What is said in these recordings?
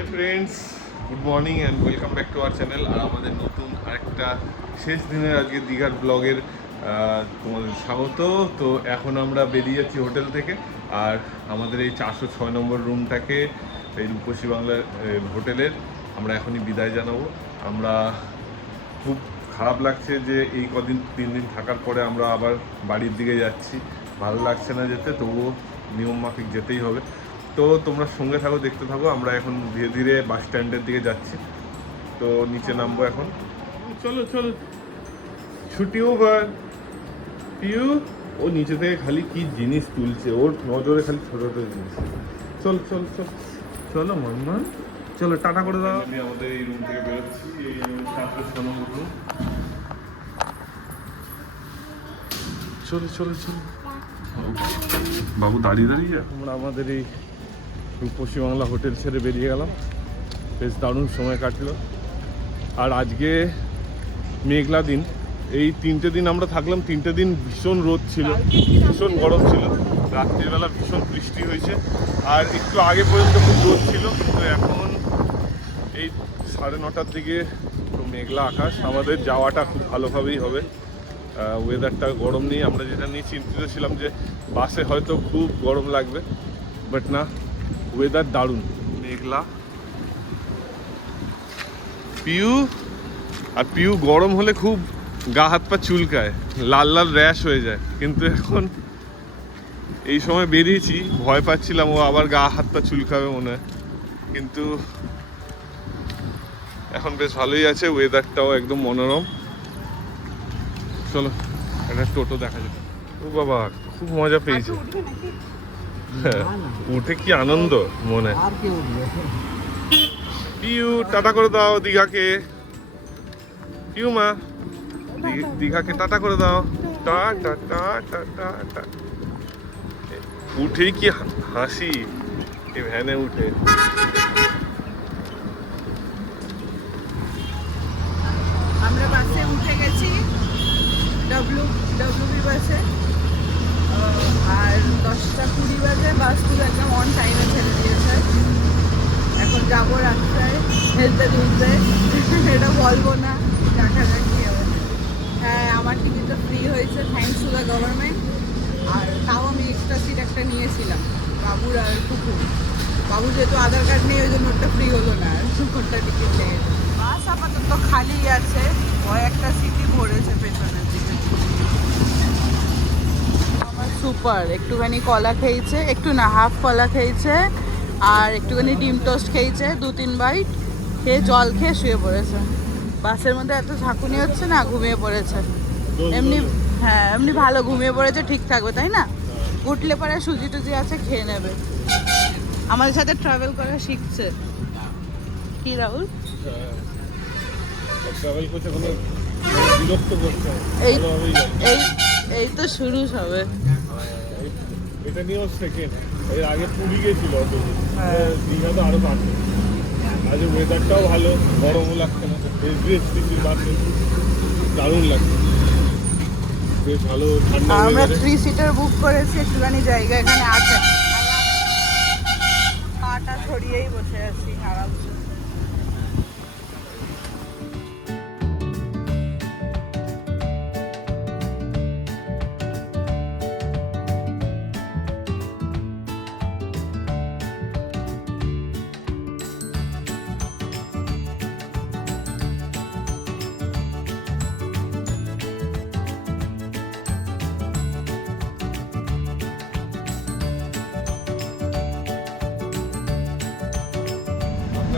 High friends, good morning and welcome back to our channel. আর আমাদের নতুন আরেকটা শেষ দিনের আজকে দীঘার ব্লগের তোমাদের স্বাগত। তো এখন আমরা বেরিয়ে যাচ্ছি হোটেল থেকে, আর আমাদের এই 406 নম্বর রুমটাকে এই রূপসী বাংলার হোটেলের আমরা এখনই বিদায় জানাবো। আমরা খুব খারাপ লাগছে যে এই কদিন 3 দিন থাকার পরে আমরা আবার বাড়ির দিকে যাচ্ছি। ভালো লাগছে না যেতে, তবুও নিয়ম মাফিক যেতেই হবে। তো তোমরা সঙ্গে থাকো, দেখতে থাকো। আমরা এখন ধীরে ধীরে বাস স্ট্যান্ডের দিকে যাচ্ছি। তো নিচে নামবো এখন। চলো চলো, ছুটি ওভার। পিউ ও নিচে থেকে খালি কি জিনিস তুলছে, ওর নজরে খালি ছোটো ছোটো জিনিস। চল চল চল চলো মাম্মা, চলো টাটা করে দাও। আমি আমাদের এই রুম থেকে বেরোচ্ছি, এই 406 নম্বর রুম। চলো চলো চলো, বাবু দাঁড়িয়ে দাঁড়িয়ে আমরা আমাদের এই রূপসী বাংলা হোটেল ছেড়ে বেরিয়ে গেলাম। বেশ দারুণ সময় কাটলো। আর আজকে মেঘলা দিন, এই 3টে দিন আমরা থাকলাম। 3টে দিন ভীষণ রোদ ছিল, ভীষণ গরম ছিল, রাত্রিবেলা ভীষণ বৃষ্টি হয়েছে। আর একটু আগে পর্যন্ত খুব রোদ ছিল, কিন্তু এখন এই 9:30টার দিকে তো মেঘলা আকাশ। আমাদের যাওয়াটা খুব ভালোভাবেই হবে। ওয়েদারটা গরম নেই, আমরা যেটা নিয়ে চিন্তিত ছিলাম যে বাসে হয়তো খুব গরম লাগবে, বাট না, ওয়েদার দারুণ। মেঘলা। পিউ আর পিউ গরম হলে খুব গা হাত পা চুলকায়, লাল লাল র্যাশ হয়ে যায়। কিন্তু এখন এই সময় বেরিয়েছি, ভয় পাচ্ছিলাম ও আবার গা হাত পা চুলকাবে মনে হয়, কিন্তু এখন বেশ ভালোই আছে। ওয়েদারটাও একদম মনোরম। চলো একটা টোটো দেখা যাবে। ও বাবা, খুব মজা পেয়েছে। উঠে কি আনন্দ মনে। পিউ টাটা করে দাও দীঘাকে। পিউ মা, দীঘাকে টাটা করে দাও। Tata tata tata. উঠেই কি হাসি এই ভ্যানে উঠে। আমরা বাসে উঠে গেছি, ডব্লিউবি বাসে। আর 10:20 বাজে বাস পুরো একদম অন টাইমে ছেড়ে দিয়েছে। এখন যাবো রাস্তায় হেলতে দুলতে, এটা বলবো না, দেখা যাক কি হবে। হ্যাঁ, আমার টিকিটটা ফ্রি হয়েছে, থ্যাঙ্কস টু দ্য গভর্নমেন্ট। আর তাও আমি এক্সট্রা সিট একটা নিয়েছিলাম, বাবুর আর কুকুর। বাবু যেহেতু আধার কার্ড নেই, ওই জন্য ওটা ফ্রি হলো না, ওটা টিকিট নেই। বাস আপাতত খালি আছে, একটা সিটই ভরেছে পেছনের দিকে। আমার সুপার একটুখানি কলা খেয়েছে, একটু না হাফ কলা খেয়েছে, আর একটুখানি ডিম টোস্ট খেয়েছে, 2-3 বাইট খেয়ে জল খেয়ে শুয়ে পড়েছে। বাসের মধ্যে এত ঝাঁকুনি হচ্ছে না, ঘুমিয়ে পড়েছে। এমনি হ্যাঁ, এমনি ভালো ঘুমিয়ে পড়েছে, ঠিক থাকবে তাই না? উঠলে পরে সুজি টুজি আছে, খেয়ে নেবে। আমাদের সাথে ট্রাভেল করা শিখছে কি রাহুল? এই এই এই তো শুরু হবে। এটা নিয়েও সেকেন্ড, এর আগে পুরী গেছিল, দীঘা তো আরো কাছে। আজ ওয়েদারটাও ভালো, গরমও লাগছে না, এসবিএসটিসির বাসে দারুণ লাগছে, বেশ ভালো ঠান্ডা। আমরা 3 সিটার বুক করেছি, একটুখানি জায়গা এখানে আছে, পাটা ছড়িয়েই বসে আছি আরামসে।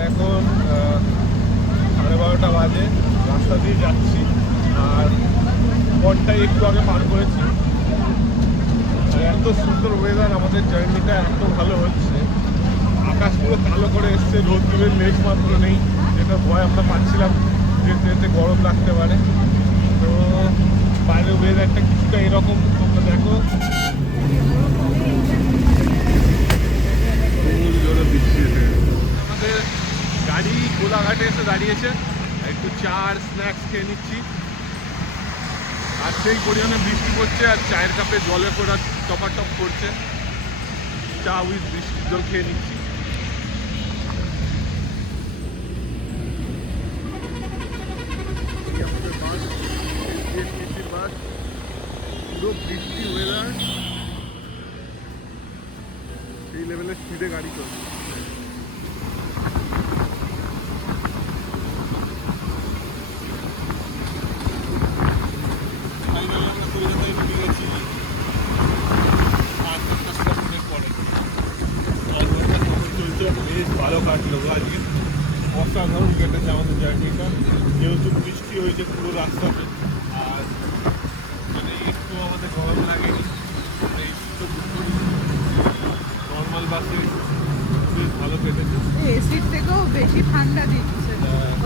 এখন 12:30 বাজে, রাস্তা দিয়ে যাচ্ছি। আর ঘন্টায় একটু আগে পার করেছি। আর এত সুন্দর ওয়েদার, আমাদের জার্নিটা এত ভালো হচ্ছে। আকাশ পুরো কালো করে এসছে, রোদ্দুরের লেশ মাত্র নেই, যেটা ভয় আমরা পাচ্ছিলাম যে ট্রেনে গরম লাগতে পারে। তো বাইরের ওয়েদারটা কিছুটা এরকম, তোমরা দেখো। আমাদের গাড়ি কোলাঘাটে এসে দাঁড়িয়েছে, একটু চা আর স্ন্যাক্স খেয়ে নিচ্ছি। আর সেই পরিমাণে বৃষ্টি পড়ছে, আর চায়ের কাপে জলে পড়া টপাটপ করছে। চা উইথ বৃষ্টির জল খেয়ে নিচ্ছি। পুরো বৃষ্টি ওয়েদার, এই লেভেলের স্পিডে গাড়ি চলছে। ফাইনালি আমরা কলকাতায় ঢুকে গেছি 8-10টা মিনিট পরে। চলছে, বেশ ভালো কাটলো আজকে, অসাধারণ কেটেছে আমাদের জার্নিটা। যেহেতু বৃষ্টি হয়েছে পুরো রাস্তাতে, আর মানে একটু আমাদের গরম লাগেনি, এই নর্মাল বাসে বেশ ভালো কেটেছে। এসির থেকেও বেশি ঠান্ডা দিচ্ছে।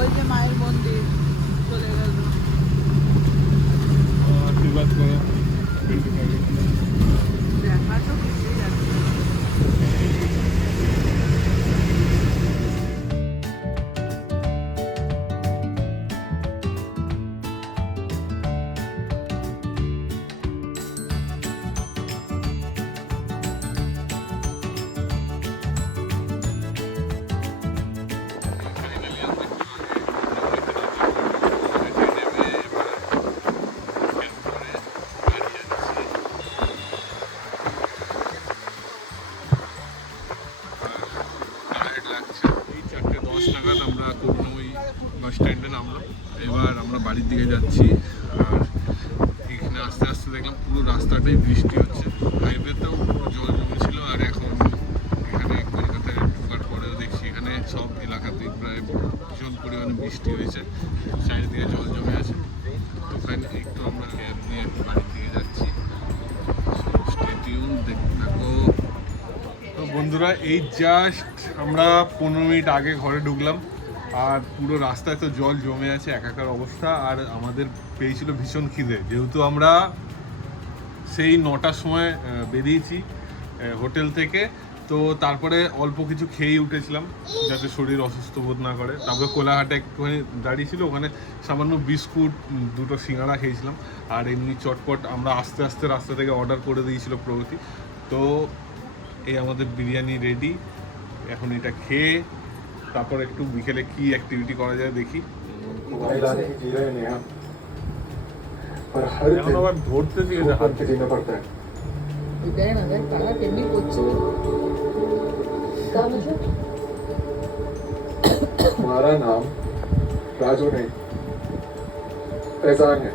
ওই যে মায়ের মন্দির চলে গেল, আশীর্বাদ করো। দেখা তো কিছুই যাচ্ছে না। এই 4:10 নাগাদ আমরা করুণাময়ী বাস স্ট্যান্ডে নামলাম। এবার আমরা বাড়ির দিকে যাচ্ছি। আর এখানে আস্তে আস্তে দেখলাম পুরো রাস্তাটাই বৃষ্টি হচ্ছে, হাইওয়েতেও জল জমেছিল। আর এখন এখানে কলকাতায় ঢোকার পরেও দেখছি এখানে সব এলাকাতেই প্রায় ভীষণ পরিমাণে বৃষ্টি হয়েছে, চারিদিকে জল জমে আছে। তো ওখানে একটু আমরা ক্যাব নিয়ে বাড়ির দিকে যাচ্ছি। স্টে টিউন, দেখতে থাকো। তো বন্ধুরা, এই জাস্ট আমরা 15 মিনিট আগে ঘরে ঢুকলাম, আর পুরো রাস্তায় তো জল জমে আছে, একাকার অবস্থা। আর আমাদের পেয়েছিল ভীষণ খিদে, যেহেতু আমরা সেই 9টার সময় বেরিয়েছি হোটেল থেকে। তো তারপরে অল্প কিছু খেয়েই উঠেছিলাম যাতে শরীর অসুস্থ বোধ না করে। তারপরে কোলাঘাটে একটুখানি দাঁড়িয়ে ছিল, ওখানে সামান্য বিস্কুট, 2টো সিঙ্গাড়া খেয়েছিলাম। আর এমনি চটপট আমরা আস্তে আস্তে রাস্তা থেকে অর্ডার করে দিয়েছিল প্রগতি। তো এই আমাদের বিরিয়ানি রেডি। এখন এটা খেয়ে তারপর একটু বিকেলে কি অ্যাক্টিভিটি করা যায় দেখি। এখন আবার ধরতে দিয়ে जीना पड़ता है। দেখ না, দেখ তারা কেমনি করছে। हमारा नाम राजू नहीं फैजान है।